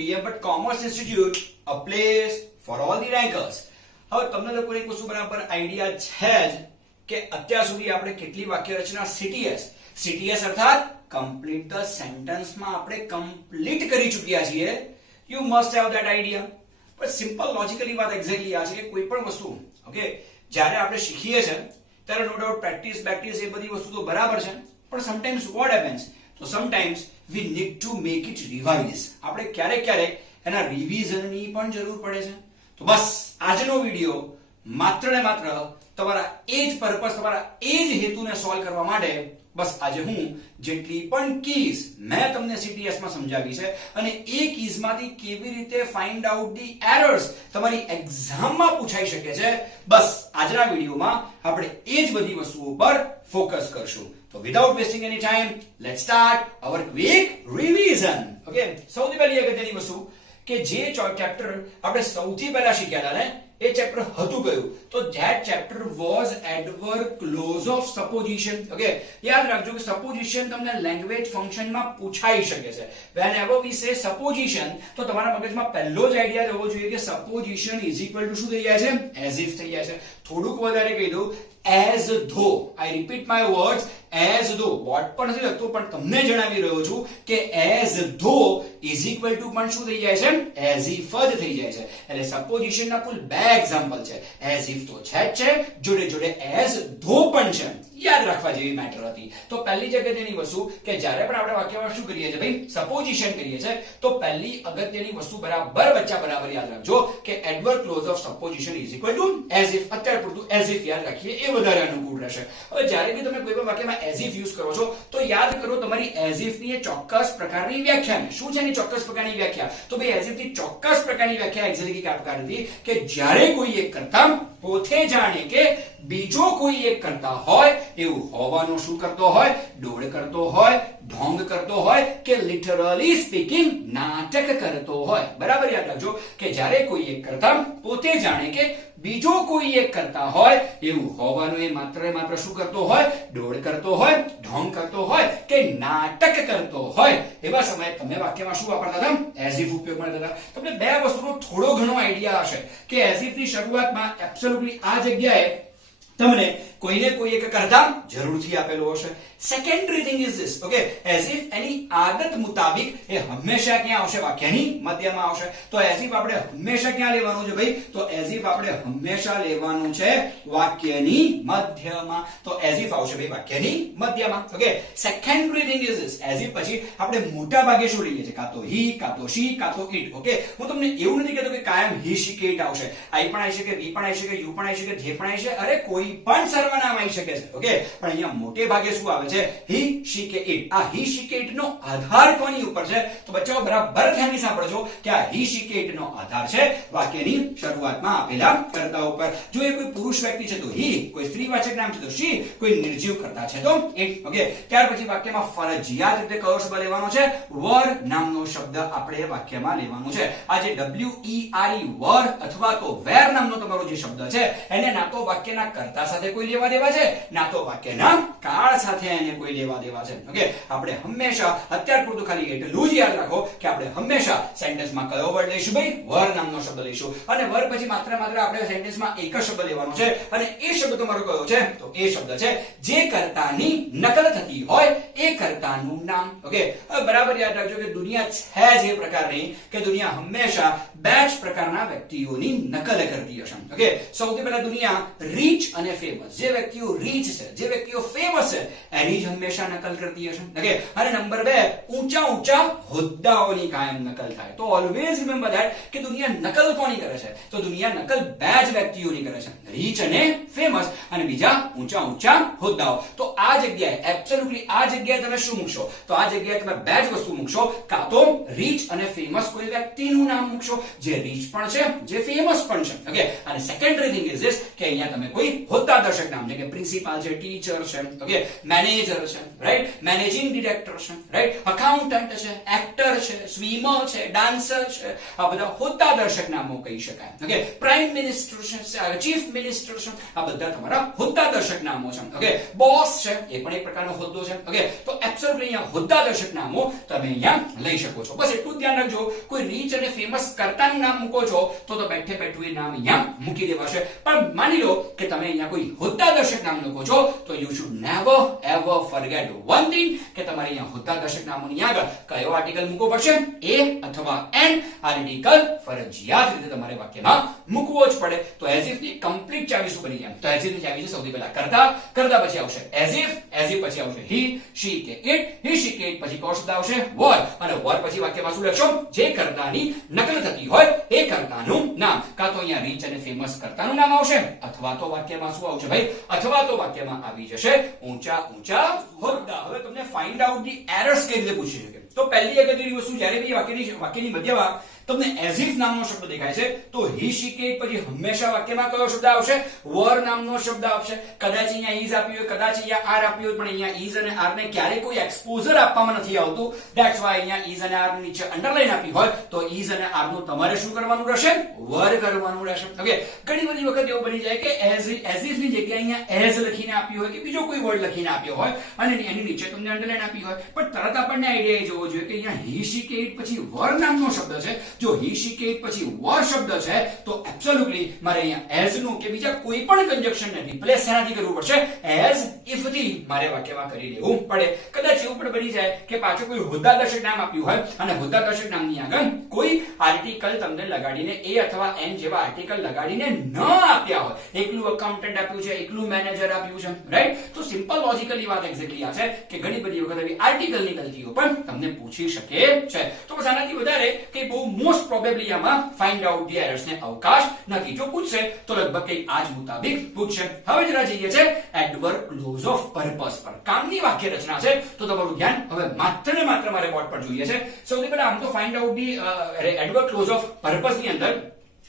DM, but Commerce Institute, a place for all the rankers. હવે તમને લોકોને એક વસ્તુ બરાબર આઈડિયા છે જ કે અત્યાર સુધી આપણે કેટલી વાક્ય રચના CTS અર્થાત કમ્પ્લીટ ધ સેન્ટેન્સ માં આપણે કમ્પ્લીટ કરી ચૂક્યા છીએ. You must have that idea. પણ સિમ્પલ લોજિકલી વાત એક્ઝેક્ટલી આ છે કે કોઈ પણ વસ્તુ ઓકે જ્યારે આપણે શીખીએ છીએ ત્યારે નો ડાઉટ પ્રેક્ટિસ એ બધી વસ્તુ તો બરાબર છે, પણ સમટાઈમ્સ વોટ હેપન્સ, તો sometimes we need to make it revise. આપણે ક્યારેક એના રિવિઝનની પણ જરૂર પડે છે. તો બસ આજનો વિડિયો માત્ર ને માત્ર તમારા એ જ પર્પસ, તમારા એ જ હેતુને સોલ્વ કરવા માટે બસ આજે હું જેટલી પણ કીઝ મેં તમને CTS માં સમજાવી છે અને એ કીઝ માંથી કેવી રીતે ફાઇન્ડ આઉટ ધી એરર્સ તમારી એક્ઝામમાં પૂછાઈ શકે છે, બસ આજના વિડિયોમાં આપણે એ જ બધી વસ્તુઓ પર ફોકસ કરશું. તો without wasting any time let's start our quick revision. Okay, સૌથી પહેલી અગત્યની વસ્તુ કે જે ચેપ્ટર આપણે સૌથી પહેલા શીખ્યા હતા ને એ ચેપ્ટર હતું કયું? તો that chapter was adverb clause of supposition. Okay, યાદ રાખજો કે સપોઝિશન તમને લેંગ્વેજ ફંક્શનમાં પૂછાઈ શકે છે. whenever we say supposition તો તમારા મગજમાં પહેલો જ આઈડિયા હોવો જોઈએ કે સપોઝિશન ઇઝ ઇક્વલ ટુ શું થઈ જાય છે? એઝ ઇફ થઈ જાય છે. થોડુંક વધારે કહી દઉં, as though, I repeat my words, as though, what પણ નથી લખતો પણ તમને જણાવી રહ્યો છું કે as though is equal to પણ શું થઈ જાય છે? as if જ થઈ જાય છે. એટલે સપોઝિશન ના કુલ બે એક્ઝામ્પલ છે. as if તો છે જ છે, જોડે as though પણ છે. યાદ રાખવા જેવી મેટર હતી. તો પહેલી જ અગત્યની વસ્તુ કે જ્યારે પણ આપણે વાક્યમાં શું કરીએ છીએ ભાઈ? સપોઝિશન કરીએ છીએ, તો પહેલી અગત્યની વસ્તુ બરાબર બરાબર યાદ રાખજો કે adverb clause of supposition is equal to as if. અત્યારે પૂરતું as if યાદ રાખીએ એ વધારે અનુકૂળ રહેશે. હવે જ્યારે બી તમે કોઈ પણ વાક્યમાં as if યુઝ કરો છો તો યાદ કરો તમારી as if ની ચોક્કસ પ્રકારની વ્યાખ્યા. શું છે એની ચોક્કસ પ્રકારની વ્યાખ્યા? તો ભાઈ as if ની ચોક્કસ પ્રકારની વ્યાખ્યા એક્ઝેક્ટલી કયા પ્રકારની? કે જ્યારે કોઈ એક કરતા પોતે જાણે કે બીજો કોઈ એક કરતા હોય એવું હોવાનું શું કરતો હોય? ડોળ કરતો હોય, ઢોંગ કરતો હોય કે લિટરલી સ્પીકિંગ નાટક કરતો હોય. બરાબર યાદ રાખજો કે જ્યારે કોઈ એક કરતા પોતે જાણે કે બીજો કોઈ એક કરતા હોય એવું હોવાનું એ માત્ર શું કરતો હોય? ડોળ કરતો હોય, ઢોંગ કરતો હોય કે નાટક કરતો હોય. એવા સમયે તમે વાક્યમાં શું વાપરતા હતા? as if ઉપયોગ કરતા હતા. તમને બે વસ્તુનો થોડો ઘણો આઈડિયા હશે કે as if ની શરૂઆતમાં એબ્સોલ્યુટલી આ જગ્યાએ તમને કોઈને કોઈ એક કરતા જરૂરથી આપેલો હશે. Secondary thing is this, okay, as if એની આદત મુતાબિક એ હંમેશા ક્યાં આવશે? વાક્યની મધ્યમાં આવશે. તો as if આપણે હંમેશા ક્યાં લેવાનું છે ભાઈ? તો as if આપણે હંમેશા લેવાનું છે વાક્યની મધ્યમાં. તો as if આવશે ભાઈ વાક્યની મધ્યમાં. Okay, secondary thing is this, as if પછી આપણે મોટા ભાગે શું લઈએ છીએ? કાં તો he, કાં તો she, કાં તો it. ઓકે, હું તમને એવું નથી કહેતો કે કાયમ he, she કે it આવશે. I પણ આવી શકે, we પણ આવી શકે, you પણ આવી શકે, they પણ આવી શકે, અરે કોઈ પણ સર્વનામ આવી શકે છે. ઓકે, પણ અહીંયા મોટે ભાગે શું આવે છે? he, she કે it. આ he, she કે it નો આધાર કોની ઉપર છે? તો બચ્ચાઓ બરાબર ધ્યાનથી સાંભળજો કે આ he, she કે it નો આધાર છે વાક્યની શરૂઆતમાં આપેલા કર્તા ઉપર. જો એ કોઈ પુરુષ વ્યક્તિ છે તો he, કોઈ સ્ત્રીવાચક નામ છે તો she, કોઈ નિર્જીવ કર્તા છે તો it. ઓકે, ત્યાર પછી વાક્યમાં ફરજિયાત રીતે કયો શબ્દ લેવાનો છે? were નામનો શબ્દ આપણે વાક્યમાં લેવાનો છે. આ જે WERE were અથવા તો were નામનો તમારો જે શબ્દ છે એને ના તો વાક્યના કર્તા સાથે કોઈ લેવા દેવા છે, ના તો વાક્યના કાળ સાથે એને કોઈ લેવા દેવા છે. ઓકે, આપણે હંમેશા અત્યાર પૂરતું ખાલી એટલું જ યાદ રાખો કે આપણે હંમેશા સેન્ટેન્સમાં કયો વર્ડ લઈશું ભાઈ? were નામનો શબ્દ લઈશું. અને were પછી માત્ર આપણે સેન્ટેન્સમાં એક જ શબ્દ લેવાનો છે અને એ શબ્દ તમારો કયો છે? તો એ શબ્દ છે જે કર્તાની નકલ થતી હોય એ કર્તાનું નામ. ઓકે, હવે બરાબર યાદ રાખજો કે દુનિયા છે જે પ્રકારની કે દુનિયા હંમેશા બે જ પ્રકારના વ્યક્તિઓની નકલ કરતી હશે. ઓકે, સૌથી પહેલા દુનિયા રીચ અને ફેમસ, જે વ્યક્તિઓ રીચ છે, જે વ્યક્તિઓ ફેમસ છે એની જ હંમેશા નકલ કરતી હશે. ઓકે, અને નંબર 2 ઊંચા હોદ્દાઓની કાયમ નકલ થાય. તો ઓલવેઝ રિમેમ્બર ધેટ કે દુનિયા નકલ કોની કરે છે? તો દુનિયા નકલ બે જ વ્યક્તિઓની કરે છે, રીચ અને ફેમસ, અને બીજા ઊંચા હોદ્દાઓ. તો આ જગ્યાએ એબ્સોલ્યુટલી આ જગ્યાએ તમે શું મૂકશો? તો આ જગ્યાએ તમે બે જ વસ્તુ મૂકશો, કાં તો રીચ અને ફેમસ કોઈ વ્યક્તિનું નામ મૂકશો જે રીચ પણ છે, જે ફેમસ પણ છે. ઓકે, અને સેકન્ડરી થિંગ ઇઝ ધીસ કે અહીંયા તમે કોઈ હોદ્દાદર્શક નામ, જેમ કે પ્રિન્સિપાલ છે, ટીચર છે, ઓકે, મેનેજર છે, રાઈટ, મેનેજિંગ ડિરેક્ટર છે, રાઈટ, અકાઉન્ટન્ટ છે, એક્ટર છે, સ્વિમર છે, ડાન્સર છે, આ બધા હોદ્દાદર્શક નામો કહી શકાય. ઓકે, પ્રાઇમ મિનિસ્ટર છે, ચીફ મિનિસ્ટર છે, આ બધા તમારા હોદ્દાદર્શક નામો છે. ઓકે, બોસ છે, એ પણ એક પ્રકારનો હોદ્દો છે. ઓકે, તો એબ્સોલ્યુટલી અહીંયા હોદ્દાદર્શક નામો તમે અહીંયા લઈ શકો છો. બસ એટલું ધ્યાન રાખજો, કોઈ રીચ અને ફેમસ કર્તાનું નામ મૂકો છો તો બેઠે બેઠું એ નામ અહીંયા મૂકી દેવાશે. પણ માની લો કે તમે અહીંયા કોઈ હોદ્દાદર્શક નામ લખો છો તો you should never ever forget one thing કે તમારે અહીંયા હોદ્દાદર્શક નામોની આગળ કયો આર્ટિકલ મૂકવો પડશે, એ અથવા એન આર્ટિકલ ફરજિયાત રીતે તમારે વાક્યમાં મૂકવો જ પડે. તો એઝ ઇફ ની કમ્પ્લીટ ચાવી શું બની જાય? તો એઝ ઇફ ની ચાવી છે સૌથી પહેલા કરતા, કરતા પછી આવશે એઝ ઇફ પછી આવશે હી, શી કે ઇટ, હી શી કે ઇટ પછી કયો શબ્દ આવશે? વર, અને વર પછી વાક્યમાં શું લખશો? જે કર્તાની નકલ થતી હોય એ કર્તાનું નામ. કાં તો અહીંયા રીચ અને ફેમસ કર્તાનું નામ આવશે, અથવા તો વાક્યમાં શું આવશે ભાઈ? અથવા તો વાક્યમાં આવી જશે ઊંચા ઊંચા હોદ્દા. હવે તમને ફાઇન્ડ આઉટ ધી એરર્સ કેવી રીતે પૂછી શકે? તો પહેલી અગત્યની વસ્તુ, જ્યારે બી વાક્યની મધ્યમાં તમને એઝ ઇફ નામનો શબ્દ દેખાય છે તો હી શી કે પછી હંમેશા વાક્યમાં કયો શબ્દ આવશે? વર નામનો શબ્દ આવશે. કદાચ અહીંયા ઇઝ આપ્યું હોય, કદાચ અહીંયા આર આપ્યું હોય, પણ અહીંયા ઇઝ અને આર ને ક્યારે કોઈ એક્સપોઝર આપવામાં નથી આવતું. ધેટ્સ વાય અહીંયા ઇઝ અને આર નીચે અંડરલાઈન આપી હોય તો ઇઝ અને આર નું તમારે શું કરવાનું રહેશે? વર કરવાનું રહેશે. ઓકે, ઘણી બધી વખત એવું બની જાય કે એઝ ઇફ ની જગ્યાએ અહીંયા એઝ લખીને આપ્યું હોય કે બીજો કોઈ વર્ડ લખીને આપ્યો હોય અને એની નીચે તમને અંડરલાઈન આપી હોય, પણ તરત આપણને આઈડિયા જોવો જોઈએ કે અહીંયા હી શી કે ઇટ પછી વર નામનો શબ્દ છે. જો હી શી કે ઇટ પછી વર શબ્દ છે તો એબ્સોલ્યુટલી મારે અહીંયા એઝ નું કે બીજા કોઈ પણ કન્જક્શન ને રિપ્લેસ શેનાથી કરવું પડશે? એઝ ઇફ થી મારે વાક્યમાં કરી દેવું પડે. કદાચ એવું પણ બની જાય કે પાછું કોઈ હોદ્દાદર્શક નામ આપ્યું હોય અને હોદ્દાદર્શક નામની આગળ કોઈ આર્ટિકલ તમને લગાડીને એ અથવા એન જેવા આર્ટિકલ લગાડીને ન આપ્યા હોય, એકલું અકાઉન્ટન્ટ આપ્યું છે, એકલું મેનેજર આપ્યું છે, રાઈટ? તો સિમ્પલ લોજિકલી વાત એક્ઝેક્ટલી આ છે કે ઘણી બધી વખત આવી આર્ટિકલની ગલતીઓ પણ તમને પૂછી શકે છે. તો બસ આનાથી વધારે કે બહુ મોસ્ટ પ્રોબેબલી આમાં ફાઇન્ડ આઉટ ધી એરર્સ ને અવકાશ નથી. જો પૂછશે તો લગભગ કંઈ આ જ મુતાબિક પૂછશે. હવે જરા જઈએ છે એડવર્બ ક્લોઝ ઓફ પર્પસ પર. કામની વાક્ય રચના છે તો તમારું ધ્યાન હવે માત્ર ને માત્ર મારે બોર્ડ પર જોઈએ છે. સૌથી પહેલા આમ તો find out the adverb clause of purpose ની અંદર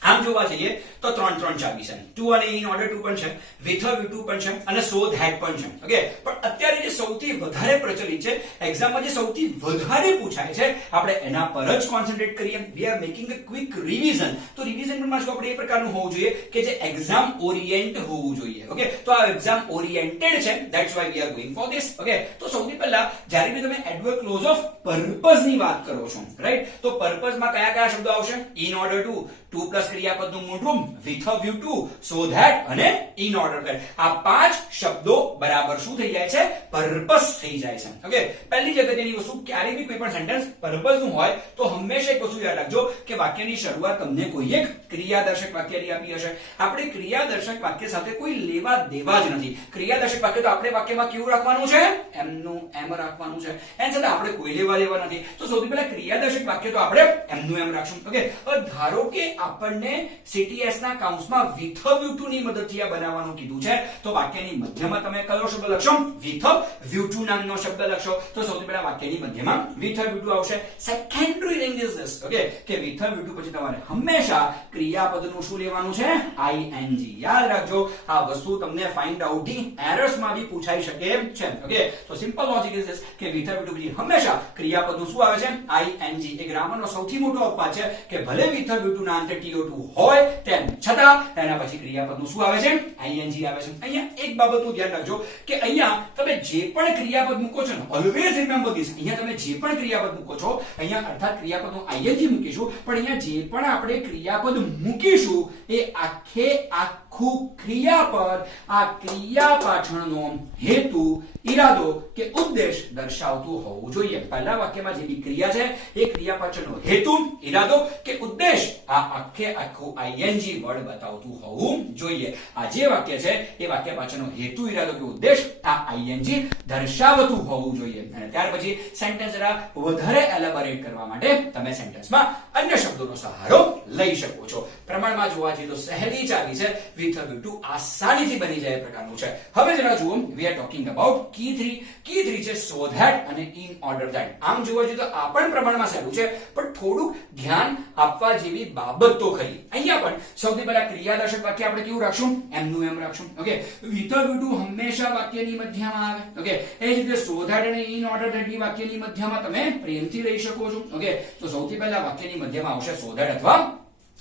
આમ જોવા જઈએ તો ત્રણ ચાવી છે. ટુ અને ઇન ઓર્ડર ટુ પણ છે, વિથ અ વ્યૂ ટુ પણ છે અને સો ધેટ પણ છે. ઓકે, પણ અત્યારે જે સૌથી વધારે પ્રચલિત છે, એક્ઝામમાં જે સૌથી વધારે પૂછાય છે, આપણે એના પર જ કોન્સન્ટ્રેટ કરીએ. We are making a quick revision. તો રિવિઝન પણ માત્ર આપણે એ પ્રકારનું હોવું જોઈએ કે જે એક્ઝામ ઓરિએન્ટ હોવું જોઈએ. ઓકે, તો આ એક્ઝામ ઓરિએન્ટેડ છે, that's why we are going for this. Okay, તો સૌથી પહેલા જ્યારે બી તમે એડવર્બ ક્લોઝ ઓફ પર્પસ ની વાત કરો છો, રાઈટ, તો પર્પસ માં કયા કયા શબ્દો આવશે? ઇન ઓર્ડર ટુ પ્લસ ક્રિયાપદનું મૂળ રૂપ, with a view to, so that અને ઇન ઓર્ડર ટુ. આ પાંચ શબ્દો બરાબર શું થઈ જાય છે? પર્પસ થઈ જાય છે. ઓકે, પહેલી જગ્યાની વસ્તુ, ક્યારે બી કોઈ પણ સેન્ટેન્સ પર્પસ નું હોય તો હંમેશા એક વસ્તુ યાદ રાખજો કે વાક્યની શરૂઆત તમને કોઈ એક ક્રિયાદર્શક વાક્યની આપી હશે. આપણે ક્રિયાદર્શક વાક્ય સાથે કોઈ લેવા દેવા જ નથી. ક્રિયાદર્શક વાક્ય તો આપણે વાક્યમાં કેવું રાખવાનું છે? એમનું એમ રાખવાનું છે. એની સાથે આપણે કોઈ લેવા દેવા નથી. તો સૌથી પહેલા ક્રિયાદર્શક વાક્ય તો આપણે એમનું એમ રાખશું. ઓકે, હવે ધારો કે આપણને CTS ના કાઉન્સમાં વિથ અ વ્યૂ ટુ ની મદદથી આ બનાવવાનું કીધું છે તો વાક્યની મધ્યમાં તમે કયો શબ્દ લખશો? વિથ અ વ્યૂ ટુ નામનો શબ્દ લખશો. તો સૌથી પહેલા વાક્યની મધ્યમાં વિથ અ વ્યૂ ટુ આવશે. Secondary thing is this, okay, કે વિથ અ વ્યૂ ટુ પછી તમારે હંમેશા ક્રિયાપદનું શું લેવાનું છે? ING. યાદ રાખજો, આ વસ્તુ તમને ફાઇન્ડ આઉટ ધી એરર્સ માં બી પૂછાઈ શકે છે. ઓકે, તો સિમ્પલ લોજિક ઇઝ ધીસ કે વિથ અ વ્યૂ ટુ પછી હંમેશા ક્રિયાપદનું શું આવે છે? ING. એ ગ્રામરનો સૌથી મોટો અપવાદ છે કે ભલે વિથ અ વ્યૂ ટુ ના અંતે TO2 હોય તેમ છતાં એના પછી ક્રિયાપદનું શું આવે છે? ING આવે છે. અહીંયા એક બાબતનું ધ્યાન રાખજો કે અહીંયા તમે જે પણ ક્રિયાપદ મૂકો છો ને, ઓલવેઝ રિમેમ્બર ધીસ, અહીંયા તમે જે પણ ક્રિયાપદ મૂકો છો, અહીંયા અર્થાત ક્રિયાપદનું ING મૂકીશું, પણ અહીંયા જે પણ આપણે ક્રિયાપદ મૂકીશું એ આખું ક્રિયાપદ આ ક્રિયા પાછળનો હેતુ, ઈરાદો કે ઉદ્દેશ દર્શાવતું હોવું જોઈએ. પહેલા વાક્યમાં જે બી ક્રિયા છે એ ક્રિયા પાછળનો હેતુ, ઈરાદો કે ઉદ્દેશ આ આખું ING વર્ડ બતાવતું હોવું જોઈએ. આ જે વાક્ય છે એ વાક્ય પાછળનો હેતુ, ઈરાદો કે ઉદ્દેશ આ ING દર્શાવતું હોવું જોઈએ. અને ત્યાર પછી સેન્ટેન્સ જરા વધારે એલેબોરેટ કરવા માટે તમે સેન્ટેન્સમાં અન્ય શબ્દોનો સહારો લઈ શકો છો. પ્રમાણમાં જોવા જઈએ તો સહેલી ચાવી છે with a view to આસાનીથી બની જાય એ પ્રકારનું છે. હવે જરા જુઓ, we are talking about key 3. key 3 છે so that અને in order that. આમ જોવા જઈએ તો આ પણ પ્રમાણમાં સારું છે, પણ થોડુંક ધ્યાન આપવા જેવી બાબત તો ખરી. અહીંયા પણ સૌથી પહેલા ક્રિયાદર્શક વાક્ય આપણે કેવું રાખશું? એમનું એમ રાખશું. Okay, with a view to હંમેશા વાક્યની મધ્યમાં આવે. ઓકે, એ જ રીતે so that અને in order that ની વાક્યની મધ્યમાં તમે પ્રેમથી રહી શકો છો. ઓકે, તો સૌથી પહેલા વાક્યની મધ્યમાં આવશે so that અથવા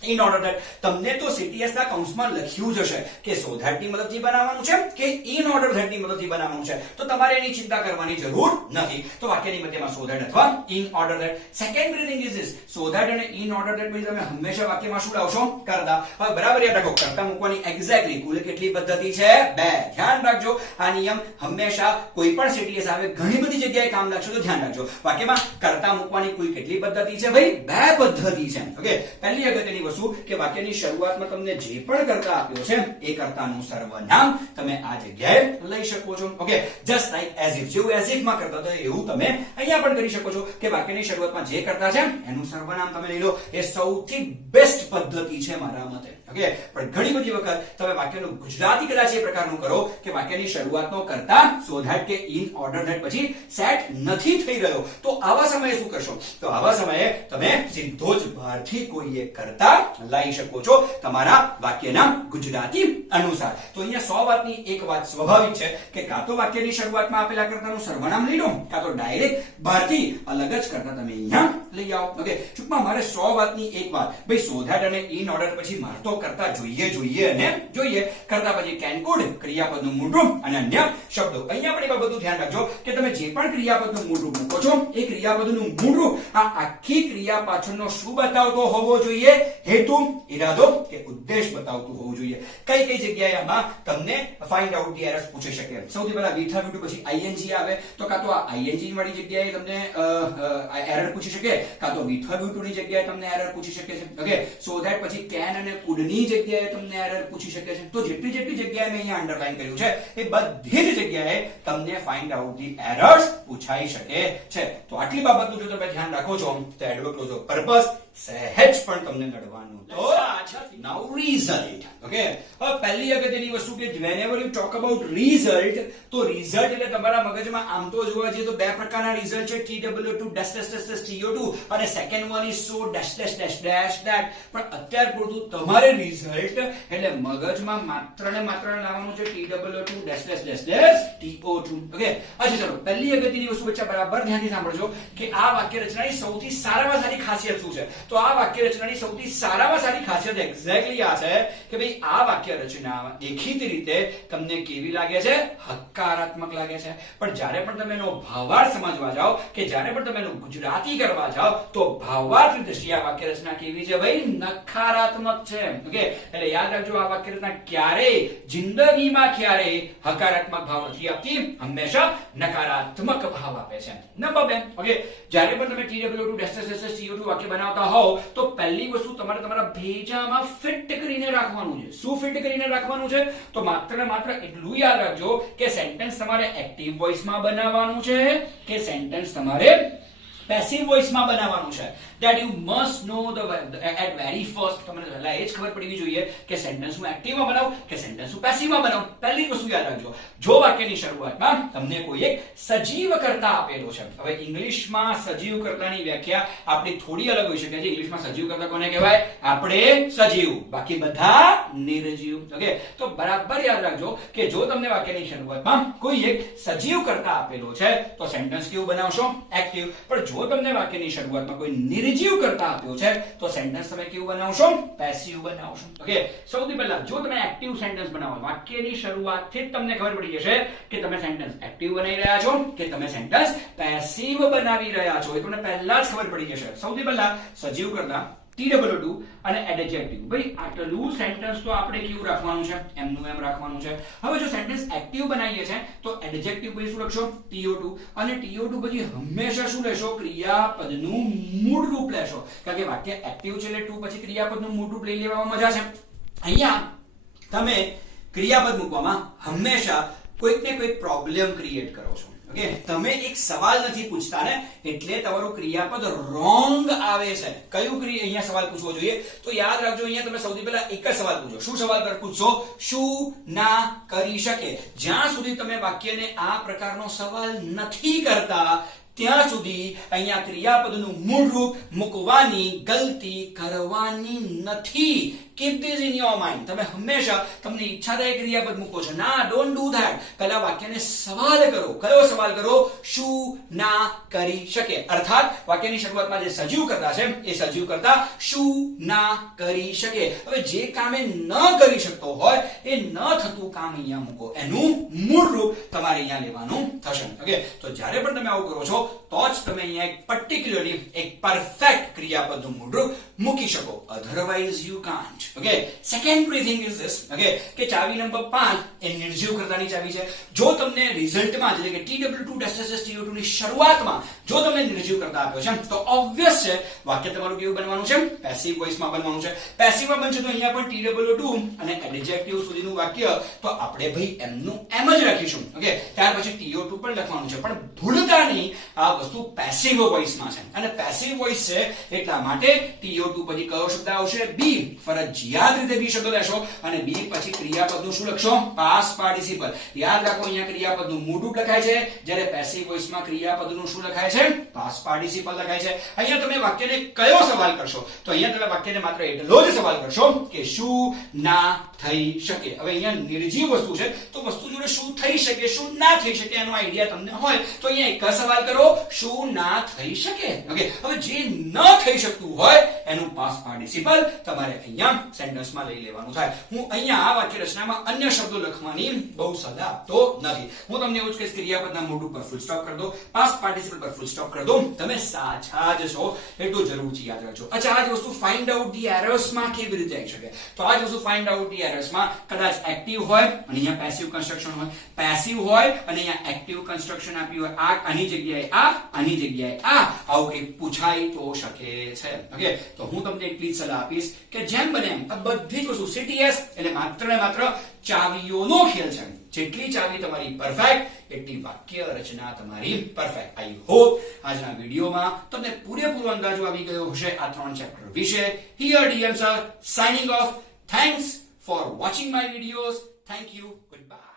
in order that. તમને તો CTS ના કૌંસમાં લખ્યું જ હશે કે so that ની મદદથી બનાવવાનું છે કે in order that ની મદદથી બનાવવાનું છે, તો તમારે એની ચિંતા કરવાની જરૂર નથી. તો વાક્યની મધ્યમાં so that અથવા in order that. secondary thing is this, so that અને in order that પછી તમે હંમેશા વાક્યમાં શું લાવશો? કરતા. હવે બરાબર યાદ રાખો, કરતા મૂકવાની એક્ઝેક્ટલી કુલ કેટલી પદ્ધતિ છે? 2. ધ્યાન રાખજો, આ નિયમ હંમેશા કોઈ પણ CTS આવે ઘણી બધી જગ્યાએ કામ લાગશે, તો ધ્યાન રાખજો. વાક્યમાં કરતા મૂકવાની કુલ કેટલી પદ્ધતિ છે? ભાઈ 2 પદ્ધતિ છે. ઓકે, પહેલી અગત્યની કે વાક્યની શરૂઆતમાં તમને જે પણ કરતા આપ્યો છે એ કરતાનું સર્વનામ તમે આ જગ્યાએ લઈ શકો છો. Okay, just like as if, જેવું એઝ ઇફ માં કરતા હતા એવું તમે અહીંયા પણ કરી શકો છો કે વાક્યની શરૂઆતમાં જે કરતા છે એનું સર્વનામ તમે લઈ લો. એ સૌથી બેસ્ટ પદ્ધતિ છે મારા મતે. ઓકે, પણ ઘણી બધી વખત તમે વાક્યનું ગુજરાતી કદાચ એ પ્રકારનું કરો કે વાક્યની શરૂઆતનો કરતા so that કે in order that પછી સેટ નથી થઈ રહ્યો, તો આવા સમયે શું કરશો? તો આવા સમયે તમે સીધો જ બહારથી કોઈ એક કરતા લાવી શકો છો તમારા વાક્યના ગુજરાતી અનુસાર. તો અહીંયા 100 વાતની એક વાત સ્વાભાવિક છે કે કાં તો વાક્યની શરૂઆતમાં આપેલા કરતાનું સર્વનામ લઈ લો, કાં તો ડાયરેક્ટ બહારથી અલગ જ કરતા તમે અહીંયા લઈ આવો. ઓકે, ટૂંકમાં મારે 100 વાતની એક વાત, ભાઈ so that અને in order પછી મારે તો કરતા જોઈએ અને જોઈએ. કરતા પછી can could ક્રિયાપદનું મૂળરૂપ અને અન્ય શબ્દો. અહીંયા પણ એ બાબતનું ધ્યાન રાખજો કે તમે જે પણ ક્રિયાપદનું મૂળરૂપ મૂકો છો એ ક્રિયાપદનું મૂળરૂપ આ આખી ક્રિયા પાછળનો શું બતાવતો હોવો જોઈએ? હેતુ, ઈરાદો કે ઉદ્દેશ બતાવતું હોવું જોઈએ. કઈ કઈ જગ્યાએ આમાં તમને ફાઇન્ડ આઉટ ધી એરર્સ પૂછી શકે? સૌથી પહેલા with a view to પછી ing આવે, તો કાં તો આ ing વાળી જગ્યાએ તમને એરર પૂછી શકે, કાં તો with a view to ની જગ્યાએ તમને એરર પૂછી શકે છે. ઓકે, so that પછી can અને could ની જગ્યાએ તમને એરર પૂછી શકે છે. તો જેટલી જગ્યાએ મેં અહીંયા અંડરલાઈન કર્યું છે એ બધી જ જગ્યાએ તમને ફાઇન્ડ આઉટ ધી એરર્સ પૂછાઈ શકે છે. તો આટલી બાબતનું જો તમે ધ્યાન રાખો છો તો એડવર્બ ક્લોઝ ઓફ પર્પસ સહેજ પણ તમને નડવાનું તો now result. ઓકે, હવે પહેલી અગત્યની વસ્તુ કે whenever you talk about result, તો result એટલે તમારા મગજમાં આમ તો જોવા જઈએ તો 2 પ્રકારના result છે, TW2 dash dash dash dash TO2 અને second one is so dash dash dash dash that. પણ અત્યાર પૂરતું તમારે result એટલે મગજમાં માત્ર ને માત્ર લાવવાનું છે TW2 dash dash dash dash TO2. Okay, અચ્છા ચલો, પહેલી અગત્યની વસ્તુ બચ્ચા બરાબર ધ્યાનથી સાંભળજો કે આ વાક્ય રચનાની સૌથી સારામાં સારી ખાસિયત શું છે? તો આ વાક્ય રચનાની સૌથી સારામાં સારી ખાસિયત એક્ઝેક્ટલી આ છે કે ભાઈ આ વાક્ય રચના દેખીતી રીતે તમને કેવી લાગે છે? હકારાત્મક લાગે છે. પણ જ્યારે પણ તમે એનો ભાવાર્થ સમજવા જાઓ કે જ્યારે પણ તમે એનું ગુજરાતી કરવા જાઓ તો ભાવાર્થની દ્રષ્ટિએ આ વાક્ય રચના કેવી છે? ભાઈ નકારાત્મક છે. ઓકે, એટલે યાદ રાખજો આ વાક્ય રચના ક્યારેય જિંદગીમાં ક્યારેય હકારાત્મક ભાવ નથી આપતી, હંમેશા નકારાત્મક ભાવ આપે છે. નંબર 2, ઓકે, જ્યારે પણ તમે TW2 dash dash dash CO2 વાક્ય બનાવતા હોવ તો પહેલી વસ્તુ તમારે તમારા ભેજામાં ફિટ કરીને રાખવાનું છે. શું ફિટ કરીને રાખવાનું છે? તો માત્ર ને માત્ર એટલું યાદ રાખજો કે સેન્ટેન્સ તમારે એક્ટિવ વોઇસમાં બનાવવાનું છે કે સેન્ટેન્સ તમારે પેસિવ વોઇસમાં બનાવવાનું છે. that you must know at very first. તમને પહેલા એ જ ખબર પડવી જોઈએ કે સેન્ટેન્સ હું એક્ટિવમાં બનાવું કે સેન્ટેન્સ હું પેસિવમાં બનાવું. પહેલી વસ્તુ યાદ રાખજો, જો વાક્યની શરૂઆતમાં તમને કોઈ એક સજીવ કરતા આપેલો છે. હવે ઇંગ્લિશમાં સજીવ કરતાની વ્યાખ્યા આપણી થોડી અલગ હોઈ શકે છે. ઇંગ્લિશમાં સજીવ કરતા કોને કહેવાય? આપણે સજીવ, બાકી બધા નિર્જીવ. ઓકે, તો બરાબર યાદ રાખજો કે જો તમને વાક્યની શરૂઆતમાં કોઈ એક સજીવ કરતા આપેલો છે તો સેન્ટેન્સ કેવું બનાવશો? એક્ટિવ. પણ જો તમને વાક્યની શરૂઆતમાં કોઈ નિર્જીવ કરતા આપ્યો છે તો સેન્ટેન્સ તમે કેવું બનાવશો? પેસિવ બનાવશો. ઓકે, સૌથી પહેલા જો તમે એક્ટિવ સેન્ટેન્સ બનાવો, વાક્યની શરૂઆતથી જ તમને ખબર પડી જશે કે તમે સેન્ટેન્સ એક્ટિવ બનાવી રહ્યા છો કે તમે સેન્ટેન્સ પેસિવ બનાવી રહ્યા છો. એ તમને પહેલા જ ખબર પડી જશે. સૌથી પહેલા સજીવ કરતા TW2 અને એડજેક્ટિવ. ભાઈ આટલું સેન્ટેન્સ તો આપણે કેવું રાખવાનું છે? એમનું એમ રાખવાનું છે. હવે જો સેન્ટેન્સ એક્ટિવ બનાવીએ છે તો એડજેક્ટિવ પછી શું લખશો? TO2 અને TO2 પછી હંમેશા શું લેશો? ક્રિયાપદનું મૂળ રૂપ લેશો. કારણ કે વાક્ય એક્ટિવ છે એટલે 2 પછી ક્રિયાપદનું મૂળ રૂપ લઈ લેવામાં મજા છે. અહીંયા તમે ક્રિયાપદ મૂકવામાં હંમેશા કોઈક ને કોઈક પ્રોબ્લેમ ક્રિએટ કરો છો. ઓકે, તમે એક સવાલ નથી પૂછતા ને એટલે તમારું ક્રિયાપદ રોંગ આવે છે. કયું અહીંયા સવાલ પૂછવો જોઈએ? તો યાદ રાખજો, અહીંયા તમે સૌથી પહેલા એક જ સવાલ પૂછો. શું સવાલ પૂછશો? શું ના કરી શકે. જ્યાં સુધી તમે વાક્યને આ પ્રકારનો સવાલ નથી કરતા ત્યાં સુધી અહીંયા ક્રિયાપદનું મૂળ રૂપ મૂકવાની ગલતી કરવાની નથી. Keep this in your mind. તમે હંમેશા તમને ઈચ્છા થાય ક્રિયાપદ મૂકો છો. ના, ડોન્ટ ડુ ધેટ. પહેલા વાક્યને સવાલ કરો. કયો સવાલ કરો? શું ના કરી શકે. અર્થાત વાક્યની શરૂઆતમાં જે સજીવ કરતા છે એ સજીવ કરતા શું ના કરી શકે. હવે જે કામ એ ન કરી શકતો હોય એ ન થતું કામ અહીંયા મૂકો. એનું મૂળ રૂપ તમારે અહીંયા લેવાનું થશે. ઓકે, તો જ્યારે પણ તમે આવું કરો છો તો જ તમે અહીંયા એક પર્ટિક્યુલરલી એક પરફેક્ટ ક્રિયાપદનું મૂળ રૂપ મૂકી શકો. Otherwise you can't. Okay, secondary thing is this, okay, કે ચાવી નંબર 5 એ નિર્જીવ કર્તાની ચાવી છે. જો તમને રિઝલ્ટમાં એટલે કે TW2 ની શરૂઆતમાં જો તમને નિર્જીવ કર્તા આપ્યો છે તો ઓબ્વિયસ છે વાક્ય તમારું કેવું બનવાનું છે? પેસિવ વોઇસમાં બનવાનું છે. પેસિવમાં બનશે તો અહીંયા પણ TW2 અને એડજેક્ટિવ સુધીનું વાક્ય તો આપણે ભાઈ એમનું એમ જ રાખીશું. ઓકે, ત્યાર પછી TO2 પણ લખવાનું છે. પણ ભૂલતા નહીં, આ વસ્તુ પેસિવ વોઇસમાં છે અને પેસિવ વોઇસ છે એટલા માટે TO2 પછી કયો શબ્દ આવશે? બી. ફરજિયાત રીતે બી શબ્દ લેશો અને બી પછી ક્રિયાપદનું શું લખશો? Past participle. યાદ રાખો, અહીંયા ક્રિયાપદનું મૂળ રૂપ લખાય છે જ્યારે પેસિવ વોઇસમાં ક્રિયાપદનું શું લખાય છે? પાસ્ટ પાર્ટિસિપલ લખાય છે. અહીંયા તમે વાક્યને કયો સવાલ કરશો? તો અહીંયા તમે વાક્યને માત્ર એટલો જ સવાલ કરશો કે શું ના થઈ શકે. હવે અહીંયા નિર્જીવ વસ્તુ છે તો વસ્તુ જોડે શું થઈ શકે શું ના થઈ શકે એનો આઈડિયા તમને હોય તો અહીંયા એક સવાલ કરો, શું ના થઈ શકે. ઓકે, હવે જે ન થઈ શકતું હોય એનું પાસ્ટ પાર્ટિસિપલ તમારે અહીંયા સેન્ટેન્સમાં લઈ લેવાનું થાય. હું અહીંયા આ વાક્ય રચનામાં અન્ય શબ્દો લખવાની બહુ સલાહ આપતો નથી. હું તમને એવું જ કહીશ, ક્રિયાપદના મૂળ ઉપર ફૂલ સ્ટોપ કરી દો, પાસ્ટ પાર્ટિસિપલ પર ફૂલ સ્ટોપ કરી દો. તમે સાચા જ છો એટલું જરૂરથી યાદ રાખજો. અચ્છા, આ જ વસ્તુ ફાઇન્ડ આઉટ ધી એરર્સ માં કેવી રીતે આવી શકે? તો આ જ વસ્તુ ફાઇન્ડ આઉટ ધી એરર્સ માં કદાચ એક્ટિવ હોય અને અહીંયા પેસિવ કન્સ્ટ્રક્શન હોય, પેસિવ હોય અને અહીંયા એક્ટિવ કન્સ્ટ્રક્શન આપ્યું હોય, આ આની જગ્યાએ આ, આની જગ્યાએ આ, આવું કંઈક પૂછાઈ તો શકે છે. ઓકે, તો હું તમને એટલી જ સલાહ આપીશ કે જેમ બને એમ આ બધી જ વસ્તુ CTS એટલે માત્ર ને માત્ર ચાવીઓનો ખેલ છે. જેટલી ચાવી તમારી પરફેક્ટ એટલી વાક્ય રચના તમારી પરફેક્ટ. આઈ હોપ આજના વિડીયોમાં તમને પૂરેપૂરો અંદાજો આવી ગયો હશે આ 3 ચેપ્ટર વિશે. Here DM sir, signing of. Thanks for watching my videos. Thank you. Good bye.